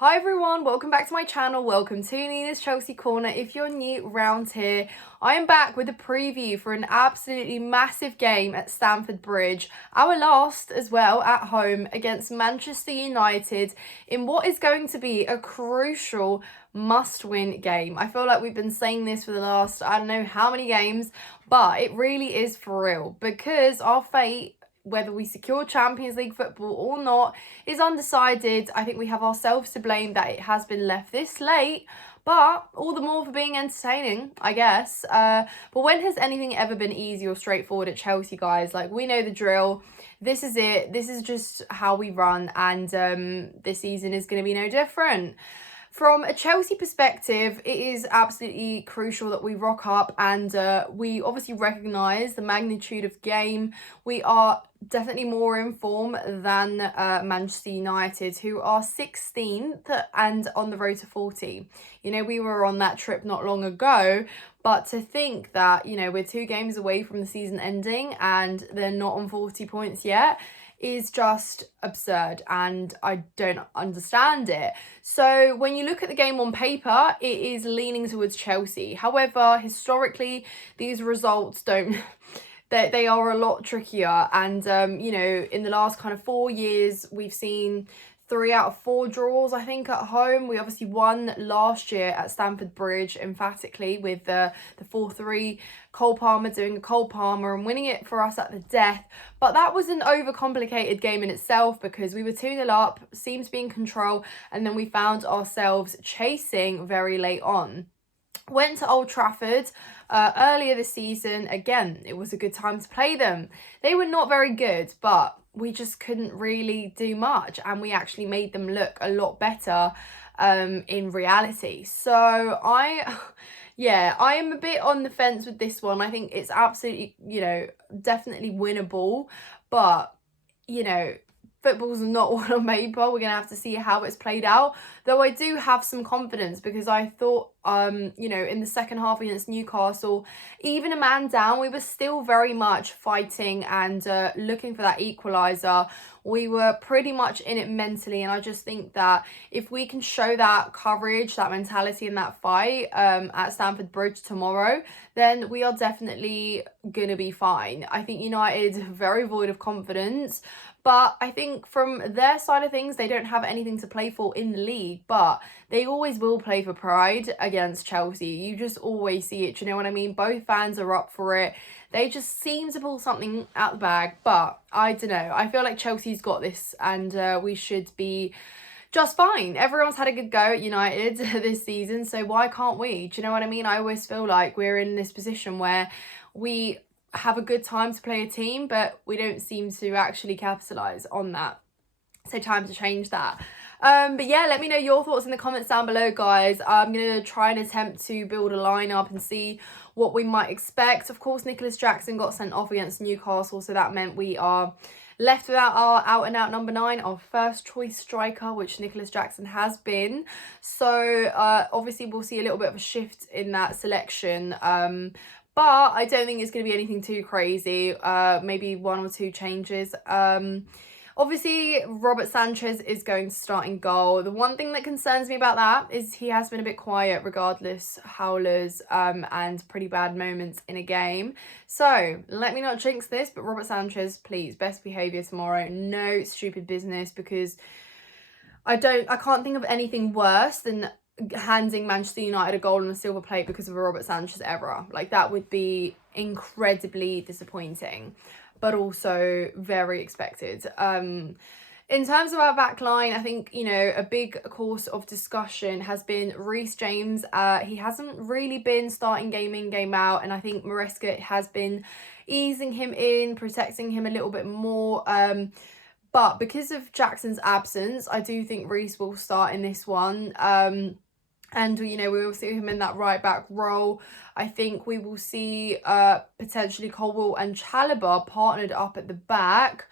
Hi everyone, welcome back to my channel. Welcome to Nina's Chelsea Corner. If you're new around here, I am back with a preview for an absolutely massive game at Stamford Bridge, our last as well at home against Manchester United in what is going to be a crucial must-win game. I feel like we've been saying this for the last, I don't know how many games, but it really is for real because our fate, whether we secure Champions League football or not, is undecided. I think we have ourselves to blame that it has been left this late, but all the more for being entertaining, I guess. But when has anything ever been easy or straightforward at Chelsea, guys? Like, we know the drill. This is it. This is just how we run, and this season is going to be no different. From a Chelsea perspective, it is absolutely crucial that we rock up and we obviously recognise the magnitude of game. We are definitely more in form than Manchester United, who are 16th and on the road to 40. You know, we were on that trip not long ago, but to think that, you know, we're 2 games away from the season ending and they're not on 40 points yet is just absurd, and I don't understand it. So when you look at the game on paper, it is leaning towards Chelsea. However, historically, these results don't they are a lot trickier, and you know, in the last kind of 4 years we've seen 3 out of 4 draws, I think, at home. We obviously won last year at Stamford Bridge emphatically with the 4-3, Cole Palmer doing a Cole Palmer and winning it for us at the death. But that was an overcomplicated game in itself because we were 2-0 up, seemed to be in control, and then we found ourselves chasing very late on. Went to Old Trafford earlier this season. Again, it was a good time to play them. They were not very good, but we just couldn't really do much, and we actually made them look a lot better in reality. So I am a bit on the fence with this one. I think it's absolutely, you know, definitely winnable, but, you know, football's not all on paper. We're going to have to see how it's played out. Though I do have some confidence because I thought, you know, in the second half against Newcastle, even a man down, we were still very much fighting and looking for that equaliser. We were pretty much in it mentally, and I just think that if we can show that courage, that mentality and that fight at Stamford Bridge tomorrow, then we are definitely going to be fine. I think United very void of confidence. But I think from their side of things, they don't have anything to play for in the league, but they always will play for pride against Chelsea. You just always see it, you know what I mean? Both fans are up for it. They just seem to pull something out the bag, but I don't know. I feel like Chelsea's got this, and we should be just fine. Everyone's had a good go at United this season, so why can't we? Do you know what I mean? I always feel like we're in this position where we have a good time to play a team, but we don't seem to actually capitalise on that. So time to change that. But yeah, let me know your thoughts in the comments down below, guys. I'm going to try and attempt to build a lineup and see what we might expect. Of course, Nicholas Jackson got sent off against Newcastle, so that meant we are left without our out-and-out number 9, our first choice striker, which Nicholas Jackson has been. So obviously we'll see a little bit of a shift in that selection. But I don't think it's going to be anything too crazy. Maybe 1 or 2 changes. Obviously, Robert Sanchez is going to start in goal. The one thing that concerns me about that is he has been a bit quiet regardless howlers and pretty bad moments in a game. So let me not jinx this, but Robert Sanchez, please, best behaviour tomorrow. No stupid business, because I can't think of anything worse than handing Manchester United a goal on a silver plate because of a Robert Sanchez error. Like, that would be incredibly disappointing, but also very expected. In terms of our back line, I think, you know, a big course of discussion has been Reece James. He hasn't really been starting game in, game out, and I think Maresca has been easing him in, protecting him a little bit more. But because of Jackson's absence, I do think Reece will start in this one. And, you know, we will see him in that right back role. I think we will see potentially Colwill and Chalobah partnered up at the back.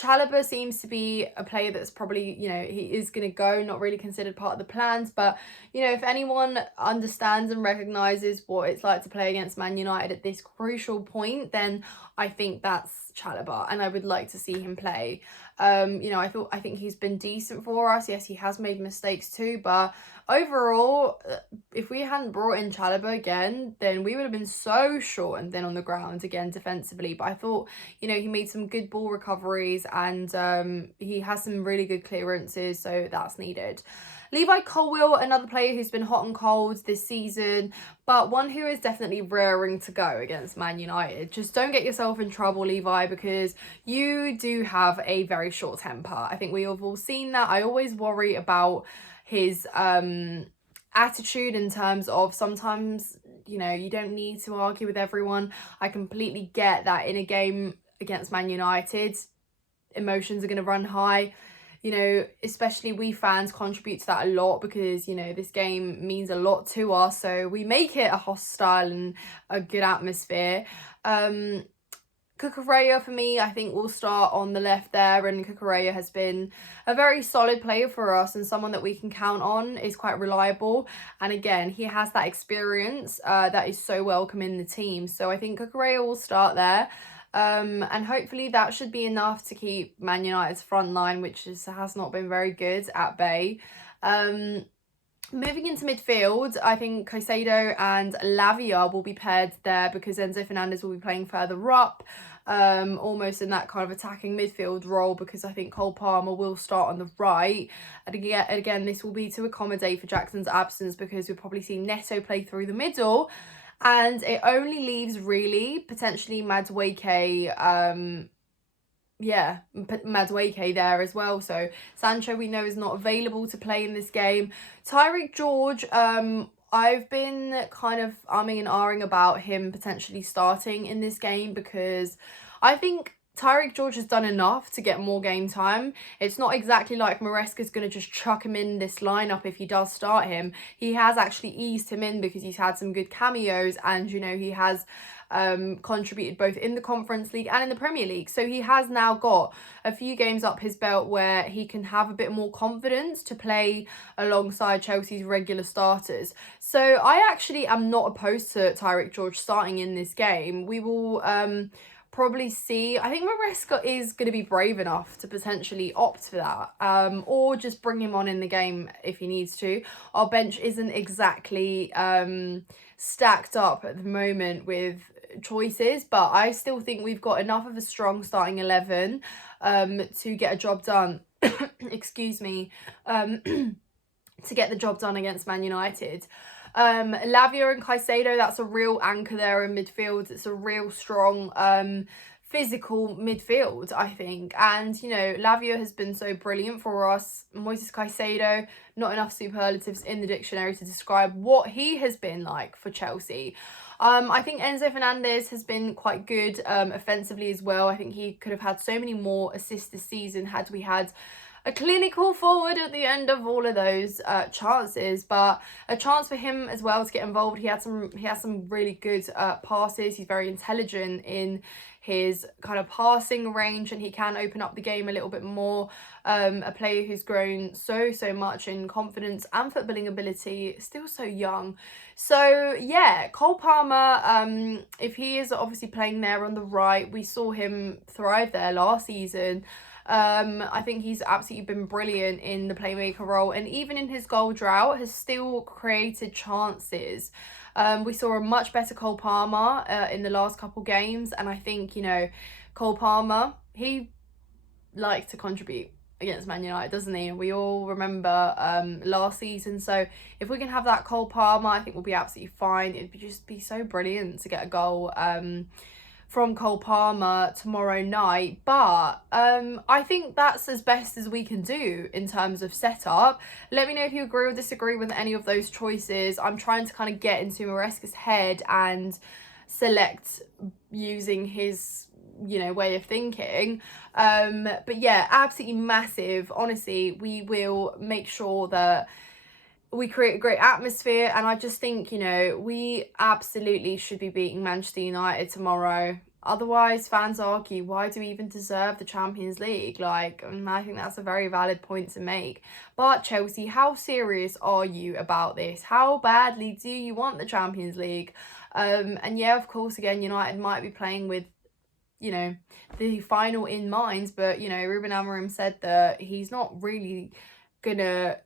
Chalobah seems to be a player that's probably, you know, he is going to go, not really considered part of the plans. But, you know, if anyone understands and recognises what it's like to play against Man United at this crucial point, then I think that's Chalobah, and I would like to see him play. You know, I think he's been decent for us. Yes, he has made mistakes too, but overall, if we hadn't brought in Chalobah again, then we would have been so short and thin on the ground again defensively. But I thought, you know, he made some good ball recoveries, and he has some really good clearances, so that's needed. Levi Colwill, another player who's been hot and cold this season, but one who is definitely raring to go against Man United. Just don't get yourself in trouble, Levi, because you do have a very short temper. I think we have all seen that. I always worry about his attitude in terms of sometimes, you know, you don't need to argue with everyone. I completely get that in a game against Man United, emotions are going to run high. You know, especially we fans contribute to that a lot because, you know, this game means a lot to us. So we make it a hostile and a good atmosphere. Cucurella, for me, I think will start on the left there, and Cucurella has been a very solid player for us and someone that we can count on, is quite reliable, and again, he has that experience that is so welcome in the team. So I think Cucurella will start there. And hopefully that should be enough to keep Man United's front line, which has not been very good, at bay. Moving into midfield, I think Caicedo and Lavia will be paired there because Enzo Fernandez will be playing further up, almost in that kind of attacking midfield role, because I think Cole Palmer will start on the right. And again, this will be to accommodate for Jackson's absence because we'll probably see Neto play through the middle. And it only leaves really potentially Madueke, Madueke there as well. So Sancho, we know, is not available to play in this game. Tyreek George, I've been kind of umming and ahhing about him potentially starting in this game because I think Tyreek George has done enough to get more game time. It's not exactly like Maresca's going to just chuck him in this lineup if he does start him. He has actually eased him in because he's had some good cameos, and, you know, he has contributed both in the Conference League and in the Premier League. So he has now got a few games up his belt where he can have a bit more confidence to play alongside Chelsea's regular starters. So I actually am not opposed to Tyreek George starting in this game. We will probably see, I think Maresca is going to be brave enough to potentially opt for that, or just bring him on in the game if he needs to. Our bench isn't exactly stacked up at the moment with choices, but I still think we've got enough of a strong starting 11 to get a job done. Excuse me. To get the job done against Man United. Lavia and Caicedo, that's a real anchor there in midfield. It's a real strong physical midfield, I think. And, you know, Lavia has been so brilliant for us. Moises Caicedo, not enough superlatives in the dictionary to describe what he has been like for Chelsea. I think Enzo Fernandez has been quite good offensively as well. I think he could have had so many more assists this season had we had a clinical forward at the end of all of those chances, but a chance for him as well to get involved. He has some really good passes. He's very intelligent in his kind of passing range, and he can open up the game a little bit more. A player who's grown so much in confidence and footballing ability, still so young. So yeah, Cole Palmer, if he is obviously playing there on the right, we saw him thrive there last season. I think he's absolutely been brilliant in the playmaker role, and even in his goal drought has still created chances. We saw a much better Cole Palmer in the last couple games, and I think, you know, Cole Palmer, he likes to contribute against Man United, doesn't he? We all remember last season. So if we can have that Cole Palmer, I think we'll be absolutely fine. It'd just be so brilliant to get a goal from Cole Palmer tomorrow night. But I think that's as best as we can do in terms of setup. Let me know if you agree or disagree with any of those choices. I'm trying to kind of get into Maresca's head and select using his, you know, way of thinking. But yeah, absolutely massive. Honestly, we will make sure that we create a great atmosphere, and I just think, you know, we absolutely should be beating Manchester United tomorrow. Otherwise, fans argue, why do we even deserve the Champions League? Like, I think that's a very valid point to make. But Chelsea, how serious are you about this? How badly do you want the Champions League? And yeah, of course, again, United might be playing with you know, the final in mind. But, you know, Ruben Amorim said that he's not really gonna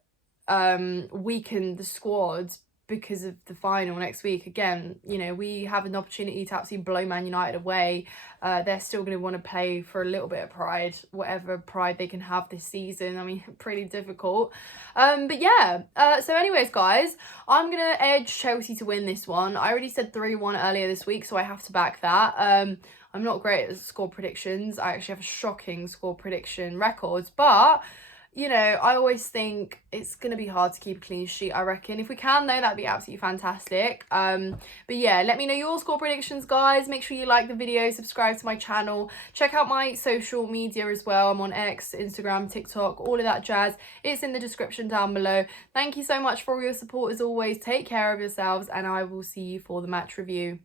weaken the squad because of the final next week. Again, you know, we have an opportunity to absolutely blow Man United away. They're still going to want to play for a little bit of pride, whatever pride they can have this season. I mean, pretty difficult. But yeah, so anyways, guys, I'm going to edge Chelsea to win this one. I already said 3-1 earlier this week, so I have to back that. I'm not great at score predictions. I actually have a shocking score prediction record, but you know, I always think it's going to be hard to keep a clean sheet, I reckon. If we can, though, that'd be absolutely fantastic. But yeah, let me know your score predictions, guys. Make sure you like the video, subscribe to my channel. Check out my social media as well. I'm on X, Instagram, TikTok, all of that jazz. It's in the description down below. Thank you so much for all your support as always. Take care of yourselves, and I will see you for the match review.